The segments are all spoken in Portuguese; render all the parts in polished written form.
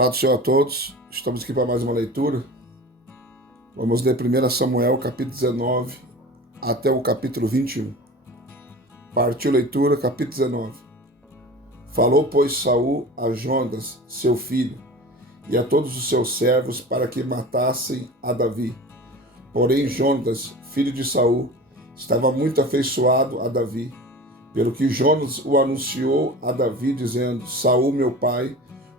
Paz do Senhor a todos, estamos aqui para mais uma leitura. Vamos ler 1 Samuel, capítulo 19, até o capítulo 21. Partiu leitura, capítulo 19. Falou, pois, Saul a Jonatas, seu filho, e a todos os seus servos, para que matassem a Davi. Porém, Jonatas, filho de Saul, estava muito afeiçoado a Davi, pelo que Jonatas o anunciou a Davi, dizendo: Saul, meu pai,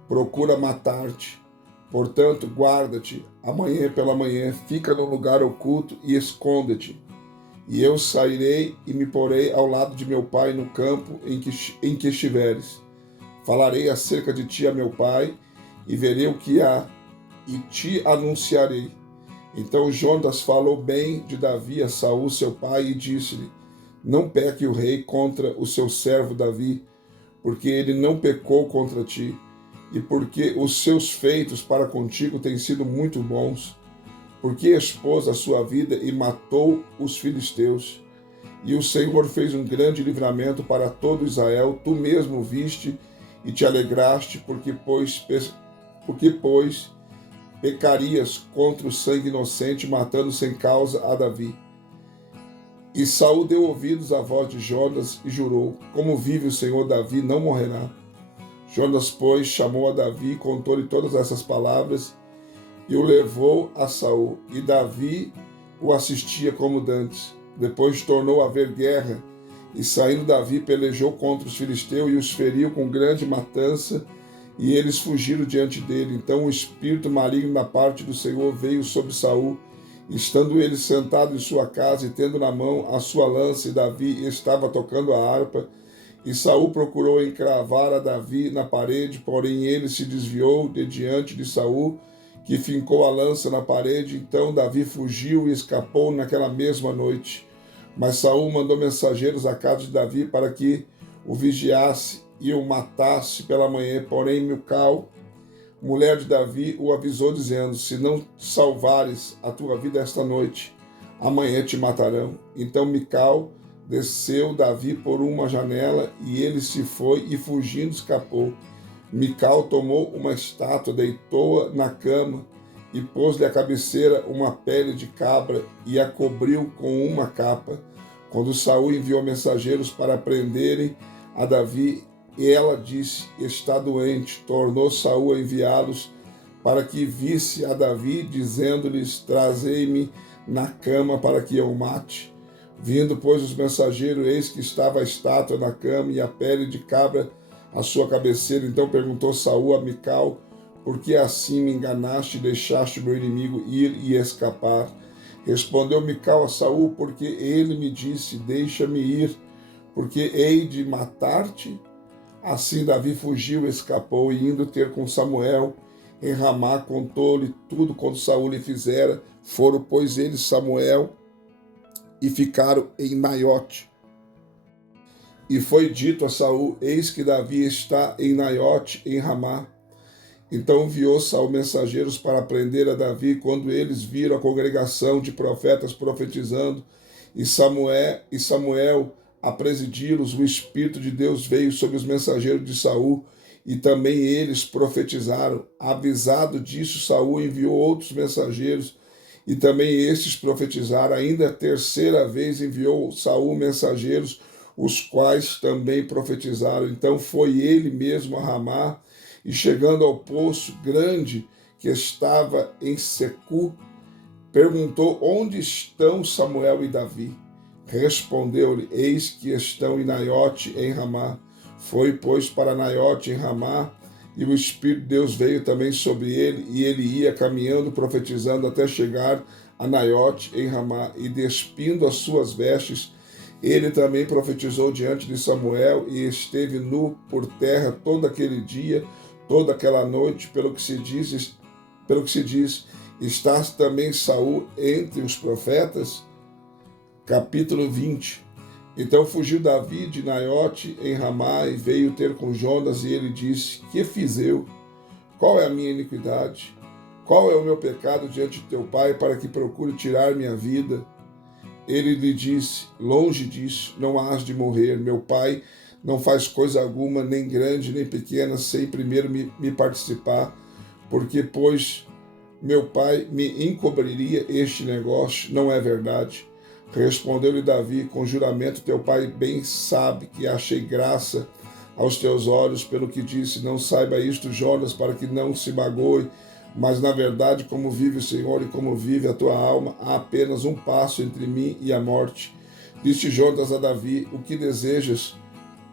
procura matar-te. Portanto, guarda-te, amanhã pela manhã, fica no lugar oculto e esconde-te. E eu sairei e me porei ao lado de meu pai no campo em que estiveres. Falarei acerca de ti a meu pai, e verei o que há, e te anunciarei. Então Jonatas falou bem de Davi a Saul, seu pai, e disse-lhe: Não peque o rei contra o seu servo Davi, porque ele não pecou contra ti, e porque os seus feitos para contigo têm sido muito bons, porque expôs a sua vida e matou os filisteus. E o Senhor fez um grande livramento para todo Israel, tu mesmo viste e te alegraste, porque pecarias contra o sangue inocente, matando sem causa a Davi. E Saul deu ouvidos à voz de Jonatas e jurou: Como vive o Senhor, Davi não morrerá. Jonatas, pois, chamou a Davi, contou-lhe todas essas palavras e o levou a Saul. E Davi o assistia como dantes. Depois tornou a haver guerra, e saindo Davi pelejou contra os filisteus e os feriu com grande matança, e eles fugiram diante dele. Então o espírito maligno da parte do Senhor veio sobre Saul, estando ele sentado em sua casa e tendo na mão a sua lança, e Davi estava tocando a harpa. E Saul procurou encravar a Davi na parede, porém ele se desviou de diante de Saul, que fincou a lança na parede. Então Davi fugiu e escapou naquela mesma noite. Mas Saul mandou mensageiros à casa de Davi para que o vigiasse e o matasse pela manhã. Porém Mical, mulher de Davi, o avisou, dizendo: Se não salvares a tua vida esta noite, amanhã te matarão. Então Mical desceu Davi por uma janela, e ele se foi e, fugindo, escapou. Mical tomou uma estátua, deitou-a na cama e pôs-lhe à cabeceira uma pele de cabra e a cobriu com uma capa. Quando Saul enviou mensageiros para prenderem a Davi, ela disse: Está doente. Tornou Saul a enviá-los para que visse a Davi, dizendo-lhes: Trazei-me na cama para que eu o mate. Vindo, pois, os mensageiros, eis que estava a estátua na cama e a pele de cabra à sua cabeceira. Então perguntou Saul a Mical: Por que assim me enganaste e deixaste o meu inimigo ir e escapar? Respondeu Mical a Saul: Porque ele me disse: Deixa-me ir, porque hei de matar-te. Assim Davi fugiu, escapou, e indo ter com Samuel em Ramá, contou-lhe tudo quanto Saul lhe fizera. Foram, pois, eles Samuel e ficaram em Naiote. E foi dito a Saul: Eis que Davi está em Naiote, em Ramá. Então enviou Saul mensageiros para prender a Davi. Quando eles viram a congregação de profetas profetizando e Samuel a presidi-los, o Espírito de Deus veio sobre os mensageiros de Saul, e também eles profetizaram. Avisado disso, Saul enviou outros mensageiros, e também estes profetizaram. Ainda a terceira vez enviou Saul mensageiros, os quais também profetizaram. Então foi ele mesmo a Ramá, e chegando ao poço grande que estava em Secu, perguntou: Onde estão Samuel e Davi? Respondeu-lhe: Eis que estão em Naiote, em Ramá. Foi, pois, para Naiote, em Ramá, e o Espírito de Deus veio também sobre ele, e ele ia caminhando, profetizando, até chegar a Naiote, em Ramá, e despindo as suas vestes, ele também profetizou diante de Samuel, e esteve nu por terra todo aquele dia, toda aquela noite, pelo que se diz, estás também Saul entre os profetas? Capítulo 20. Então fugiu Davi de Naiote em Ramá e veio ter com Jonatas, e ele disse: Que fiz eu? Qual é a minha iniquidade? Qual é o meu pecado diante de teu pai, para que procure tirar minha vida? Ele lhe disse: Longe disso, não hás de morrer. Meu pai não faz coisa alguma, nem grande nem pequena, sem primeiro me participar, porque, pois, meu pai me encobriria este negócio, não é verdade? Respondeu-lhe Davi, com juramento, teu pai bem sabe que achei graça aos teus olhos, pelo que disse, não saiba isto, Jonas, para que não se magoe, mas na verdade, como vive o Senhor e como vive a tua alma, há apenas um passo entre mim e a morte. Disse Jonas a Davi, o que desejas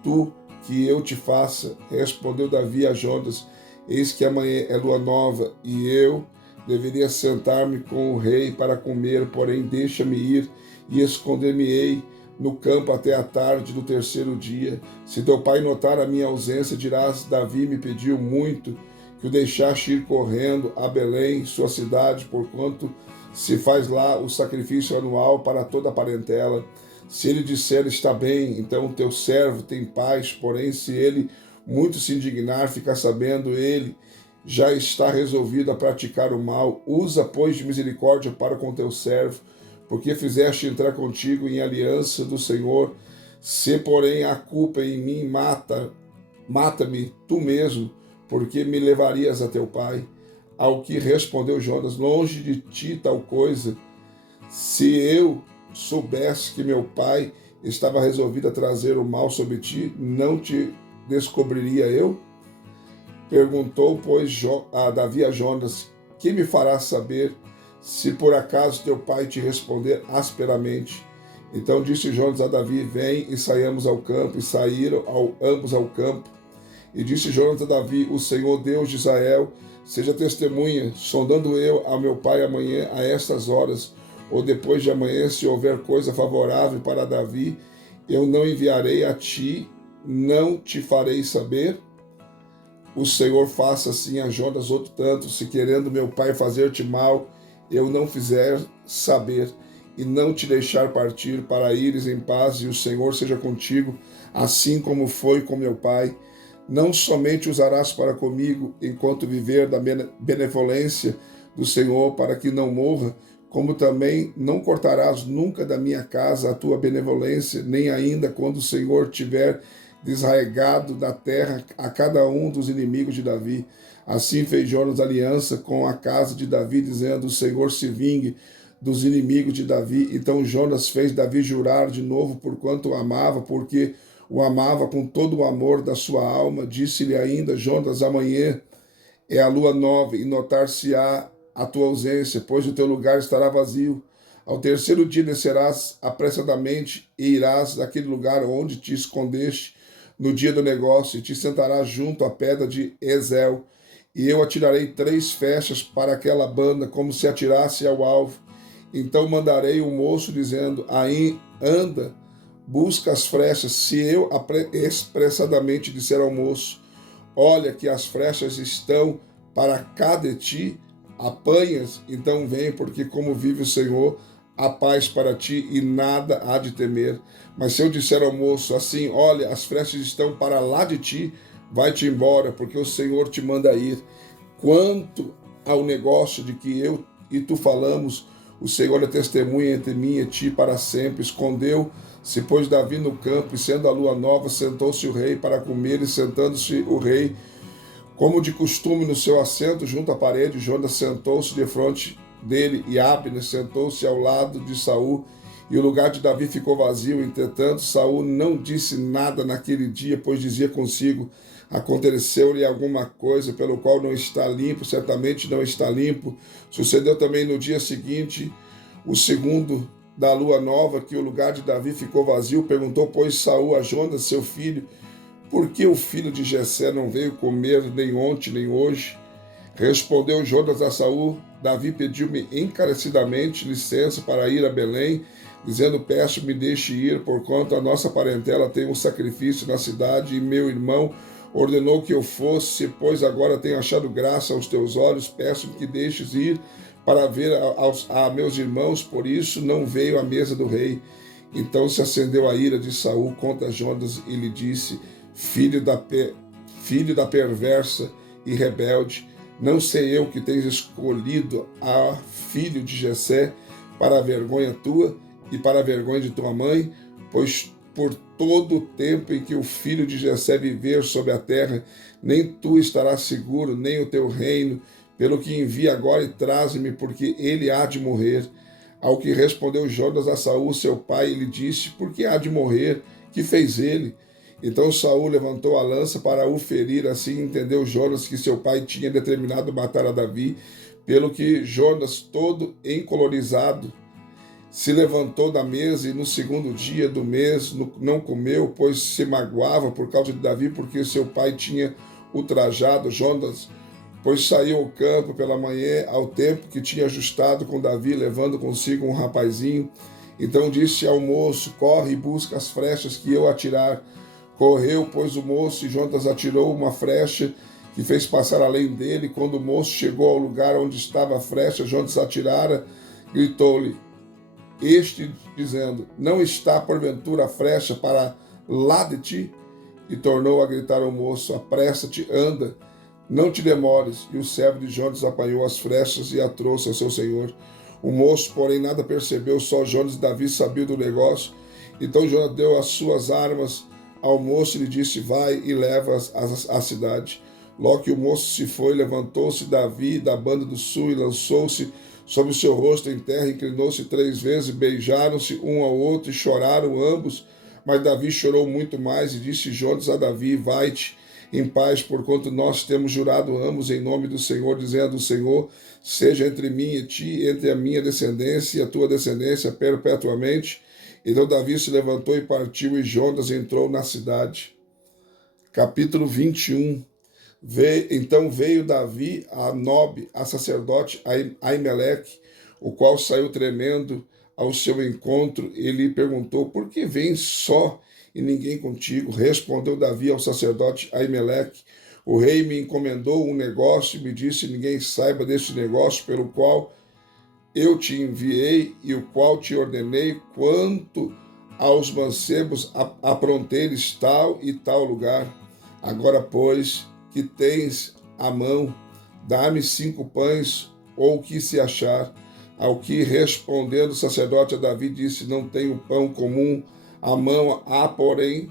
tu que eu te faça? Respondeu Davi a Jonas, eis que amanhã é lua nova, e eu deveria sentar-me com o rei para comer, porém deixa-me ir e esconder-me-ei no campo até a tarde do terceiro dia. Se teu pai notar a minha ausência, dirás, Davi me pediu muito que o deixaste ir correndo a Belém, sua cidade, porquanto se faz lá o sacrifício anual para toda a parentela. Se ele disser, está bem, então teu servo tem paz, porém se ele muito se indignar, fica sabendo ele, já está resolvido a praticar o mal. Usa, pois, de misericórdia para com teu servo, porque fizeste entrar contigo em aliança do Senhor. Se, porém, a culpa em mim, mata-me tu mesmo, porque me levarias a teu pai. Ao que respondeu Jonas, longe de ti tal coisa. Se eu soubesse que meu pai estava resolvido a trazer o mal sobre ti, não te descobriria eu? Perguntou, pois, a Davi a Jonas, que me farás saber se por acaso teu pai te responder asperamente? Então disse Jonas a Davi, vem e saiamos ao campo. E saíram ambos ao campo. E disse Jonas a Davi, o Senhor Deus de Israel, seja testemunha, sondando eu a meu pai amanhã a estas horas, ou depois de amanhã, se houver coisa favorável para Davi, eu não enviarei a ti, não te farei saber. O Senhor faça assim a Jonas outro tanto, se querendo meu pai fazer-te mal, eu não fizer saber, e não te deixar partir para ires em paz, e o Senhor seja contigo, assim como foi com meu pai. Não somente usarás para comigo, enquanto viver da benevolência do Senhor, para que não morra, como também não cortarás nunca da minha casa a tua benevolência, nem ainda quando o Senhor tiver desarraigado da terra a cada um dos inimigos de Davi. Assim fez Jonas aliança com a casa de Davi, dizendo, o Senhor se vingue dos inimigos de Davi. Então Jonas fez Davi jurar de novo, porquanto o amava, porque o amava com todo o amor da sua alma. Disse-lhe ainda, Jonas, amanhã é a lua nova, e notar-se-á a tua ausência, pois o teu lugar estará vazio. Ao terceiro dia descerás apressadamente e irás daquele lugar onde te escondeste no dia do negócio, e te sentarás junto à pedra de Ezel. E eu atirarei 3 flechas para aquela banda, como se atirasse ao alvo. Então mandarei o moço, dizendo, aí anda, busca as flechas. Se eu expressadamente disser ao moço, olha que as flechas estão para cá de ti, apanhas, então vem, porque como vive o Senhor, há paz para ti e nada há de temer. Mas se eu disser ao moço assim, olha, as flechas estão para lá de ti, vai-te embora, porque o Senhor te manda ir. Quanto ao negócio de que eu e tu falamos, o Senhor é testemunha entre mim e ti para sempre. Escondeu-se, pois, Davi no campo, e sendo a lua nova, sentou-se o rei para comer, e sentando-se o rei, como de costume, no seu assento junto à parede, Jonas sentou-se defronte dele, e Abner sentou-se ao lado de Saul, e o lugar de Davi ficou vazio. Entretanto, Saul não disse nada naquele dia, pois dizia consigo, aconteceu-lhe alguma coisa pelo qual não está limpo, certamente não está limpo. Sucedeu também no dia seguinte, o segundo da lua nova, que o lugar de Davi ficou vazio. Perguntou, pois, Saul a Jonas, seu filho, por que o filho de Jessé não veio comer nem ontem nem hoje? Respondeu Jonas a Saul, Davi pediu-me encarecidamente licença para ir a Belém, dizendo, peço-me deixe ir, porquanto a nossa parentela tem um sacrifício na cidade, e meu irmão ordenou que eu fosse, pois agora tenho achado graça aos teus olhos, peço-me que deixes ir para ver a meus irmãos, por isso não veio à mesa do rei. Então se acendeu a ira de Saul contra Jonas e lhe disse, filho da perversa e rebelde, não sei eu que tens escolhido a filho de Jessé para a vergonha tua e para a vergonha de tua mãe, pois por todo o tempo em que o filho de Jessé viver sobre a terra, nem tu estarás seguro, nem o teu reino, pelo que envia agora e traze-me, porque ele há de morrer. Ao que respondeu Jonas a Saul, seu pai, e lhe disse: por que há de morrer? Que fez ele? Então Saul levantou a lança para o ferir, assim entendeu Jonas que seu pai tinha determinado matar a Davi, pelo que Jonas, todo encolorizado, se levantou da mesa e no segundo dia do mês não comeu, pois se magoava por causa de Davi, porque seu pai tinha ultrajado Jonas, pois saiu ao campo pela manhã, ao tempo que tinha ajustado com Davi, levando consigo um rapazinho. Então disse ao moço: corre e busca as flechas que eu atirar. Correu, pois, o moço, e Jonas atirou uma flecha que fez passar além dele. Quando o moço chegou ao lugar onde estava a flecha, Jonas atirara, gritou-lhe este, dizendo: não está porventura a flecha para lá de ti? E tornou a gritar ao moço: apressa-te, anda, não te demores. E o servo de Jonas apanhou as flechas e a trouxe a seu senhor. O moço, porém, nada percebeu, só Jonas e Davi sabiam do negócio. Então Jonas deu as suas armas ao moço e lhe disse: vai e leva-as à cidade. Logo que o moço se foi, levantou-se Davi da banda do sul e lançou-se sobre o seu rosto em terra, inclinou-se 3 vezes, beijaram-se um ao outro e choraram ambos. Mas Davi chorou muito mais e disse Jonas a Davi: vai-te em paz, porquanto nós temos jurado ambos em nome do Senhor, dizendo: o Senhor seja entre mim e ti, entre a minha descendência e a tua descendência perpetuamente. Então Davi se levantou e partiu, e Jonas entrou na cidade. Capítulo 21. Então veio Davi a Nob, a sacerdote Aimeleque, o qual saiu tremendo ao seu encontro, e lhe perguntou: por que vens só e ninguém contigo? Respondeu Davi ao sacerdote Aimeleque: o rei me encomendou um negócio e me disse: ninguém saiba deste negócio pelo qual eu te enviei e o qual te ordenei. Quanto aos mancebos, aprontei-lhes tal e tal lugar. Agora, pois, que tens à mão, dá-me 5 pães, ou o que se achar. Ao que, respondendo o sacerdote a Davi, disse: não tenho pão comum à mão, há, porém,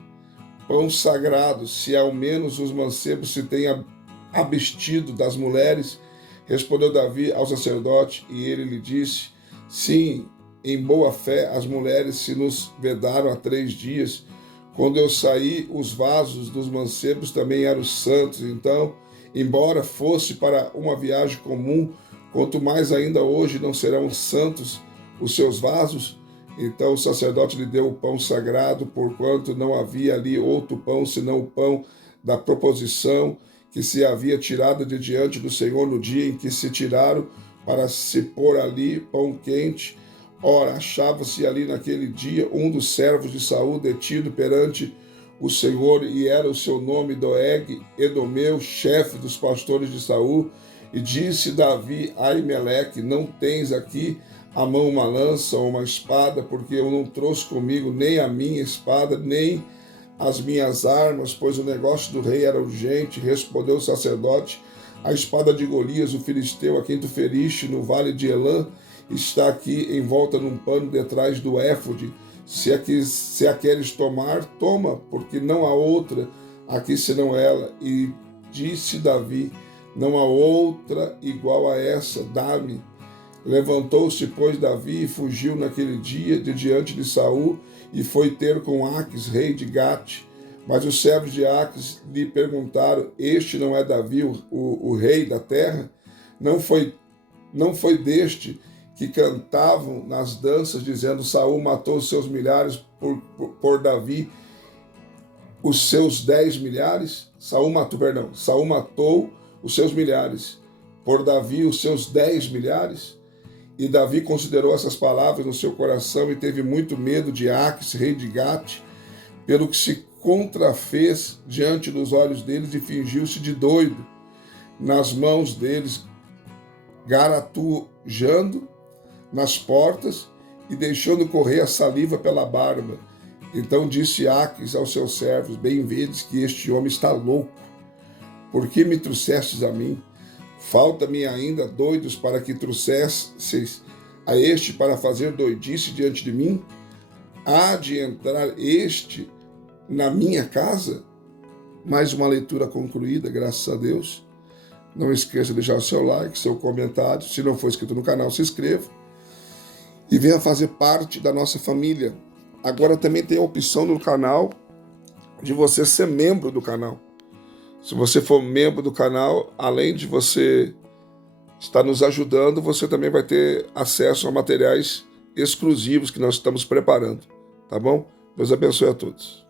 pão sagrado, se ao menos os mancebos se tenham abstido das mulheres. Respondeu Davi ao sacerdote, e ele lhe disse: sim, em boa fé, as mulheres se nos vedaram há 3 dias. Quando eu saí, os vasos dos mancebos também eram santos. Então, embora fosse para uma viagem comum, quanto mais ainda hoje não serão santos os seus vasos. Então o sacerdote lhe deu o pão sagrado, porquanto não havia ali outro pão, senão o pão da proposição, que se havia tirado de diante do Senhor no dia em que se tiraram para se pôr ali pão quente. Ora, achava-se ali naquele dia um dos servos de Saul detido perante o Senhor, e era o seu nome Doeg, Edomeu, chefe dos pastores de Saul. E disse Davi a Aimeleque: não tens aqui à mão uma lança ou uma espada, porque eu não trouxe comigo nem a minha espada, nem as minhas armas, pois o negócio do rei era urgente. Respondeu o sacerdote: a espada de Golias, o filisteu, a quem tu feriste no vale de Elã, está aqui envolta num pano detrás do éfode. Se a queres tomar, toma, porque não há outra aqui senão ela. E disse Davi: não há outra igual a essa, dá-me. Levantou-se, pois, Davi e fugiu naquele dia de diante de Saul, e foi ter com Aques, rei de Gate. Mas os servos de Aques lhe perguntaram: este não é Davi, o rei da terra? Não foi deste que cantavam nas danças, dizendo: Saul matou os seus milhares por Davi os seus 10 milhares? Saul matou os seus milhares por Davi os seus 10 milhares? E Davi considerou essas palavras no seu coração e teve muito medo de Aques, rei de Gate, pelo que se contrafez diante dos olhos deles e fingiu-se de doido nas mãos deles, garatujando nas portas e deixando correr a saliva pela barba. Então disse Aques aos seus servos: bem vedes que este homem está louco. Por que me trouxestes a mim? Falta-me ainda doidos para que trouxesseis a este para fazer doidice diante de mim? Há de entrar este na minha casa? Mais uma leitura concluída, graças a Deus. Não esqueça de deixar o seu like, seu comentário. Se não for inscrito no canal, se inscreva. E venha fazer parte da nossa família. Agora também tem a opção no canal de você ser membro do canal. Se você for membro do canal, além de você estar nos ajudando, você também vai ter acesso a materiais exclusivos que nós estamos preparando. Tá bom? Deus abençoe a todos.